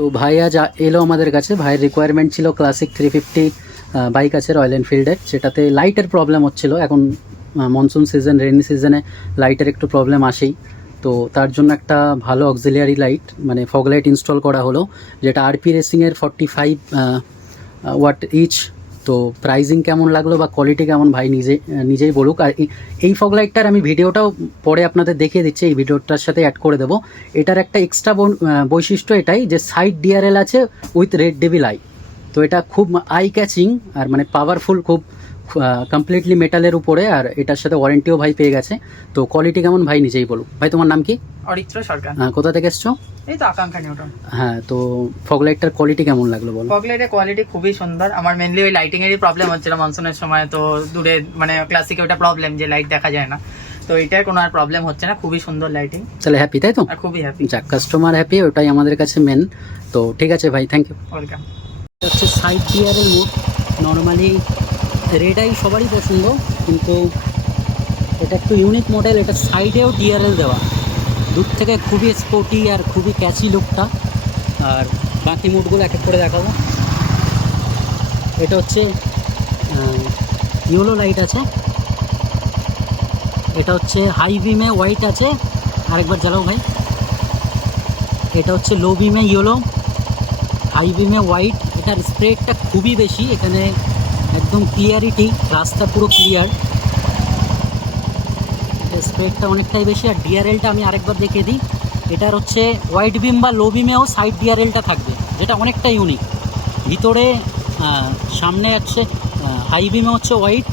তো ভাই আজ এলো আমাদের কাছে। ভাইয়ের রিকোয়ারমেন্ট ছিল ক্লাসিক 350 বাইক আছে রয়্যাল এনফিল্ডের, যেটাতে লাইটের প্রবলেম হচ্ছিল। এখন মনসুন সিজন, রেনি সিজনে লাইটের একটু প্রবলেম আসেই। তো তার জন্য একটা ভালো অক্সিলিয়ারি লাইট মানে ফগ লাইট ইনস্টল করা হলো, যেটা আরপি রেসিংয়ের 45 ওয়াট ইচ। তো প্রাইজিং কেমন লাগলো বা কোয়ালিটি কেমন ভাই নিজেই বলুক। আর এই ফগ লাইটটার আমি ভিডিওটাও পরে আপনাদের দেখিয়ে দিচ্ছি, এই ভিডিওটার সাথে অ্যাড করে দেবো। এটার একটা এক্সট্রা বৈশিষ্ট্য এটাই যে সাইড ডিআরএল আছে উইথ রেড ডেভিল আই। তো এটা খুব আই ক্যাচিং আর মানে পাওয়ারফুল, খুব কমপ্লিটলি মেটালের উপরে। আর এটার সাথে ওয়ারেন্টিও ভাই পেয়ে গেছে। তো কোয়ালিটি কেমন ভাই নিজেই বলুক। ভাই তোমার নাম কি? অরিত্র সরকার। কোথা থেকে এসছো? এই তো আকাঙ্ক্ষা নিউটন। হ্যাঁ, তো ফগ লাইটটার কোয়ালিটি কেমন লাগলো বলো? ফগ লাইটের কোয়ালিটি খুবই সুন্দর। আমার মেনলি ওই লাইটিং এরই প্রবলেম হচ্ছিল মনসুনের সময়, তো দূরে মানে ক্লাসিকে ওটা প্রবলেম যে লাইট দেখা যায় না। তো এটার কোনো আর প্রবলেম হচ্ছে না, খুবই সুন্দর লাইটিং। তাহলে হ্যাপি, তাই তো? খুবই হ্যাপি। যাক, কাস্টমার হ্যাপি, ওটাই আমাদের কাছে মেন। তো ঠিক আছে ভাই, থ্যাংক ইউ। ওয়েলকাম। হচ্ছে side DRL mode. Normally red eye সবারই পছন্দ, কিন্তু এটা একটু ইউনিক মডেল। এটা সাইডেও ডিআরএল দেওয়া, দূর থেকে খুবই স্পোর্টি আর খুবই ক্যাচি লুকটা। আর বাকি মোডগুলো এক এক করে দেখাবো। এটা হচ্ছে ইয়েলো লাইট আছে, এটা হচ্ছে হাই বিমে হোয়াইট আছে। আরেকবার জ্বালাও ভাই। এটা হচ্ছে লো বিমে ইয়েলো, হাই বিমে হোয়াইট। এটার স্প্রেডটা খুবই বেশি, এখানে একদম ক্লিয়ারিটি, রাস্তা পুরো ক্লিয়ার। স্প্রেডটা অনেকটাই বেশি। আর ডিআরএলটা আমি আরেকবার দেখিয়ে দিই। এটার হচ্ছে হোয়াইট বিম বা লো বিমেও সাইড ডিআরএলটা থাকবে, যেটা অনেকটা ইউনিক। ভিতরে সামনে হচ্ছে হাই বিমে হচ্ছে হোয়াইট,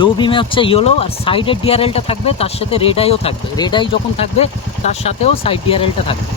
লো বিমে হচ্ছে ইয়েলো, আর সাইডের ডিআরএলটা থাকবে, তার সাথে রেড আইও থাকবে। রেড আই যখন থাকবে তার সাথেও সাইড ডিআরএলটা থাকবে।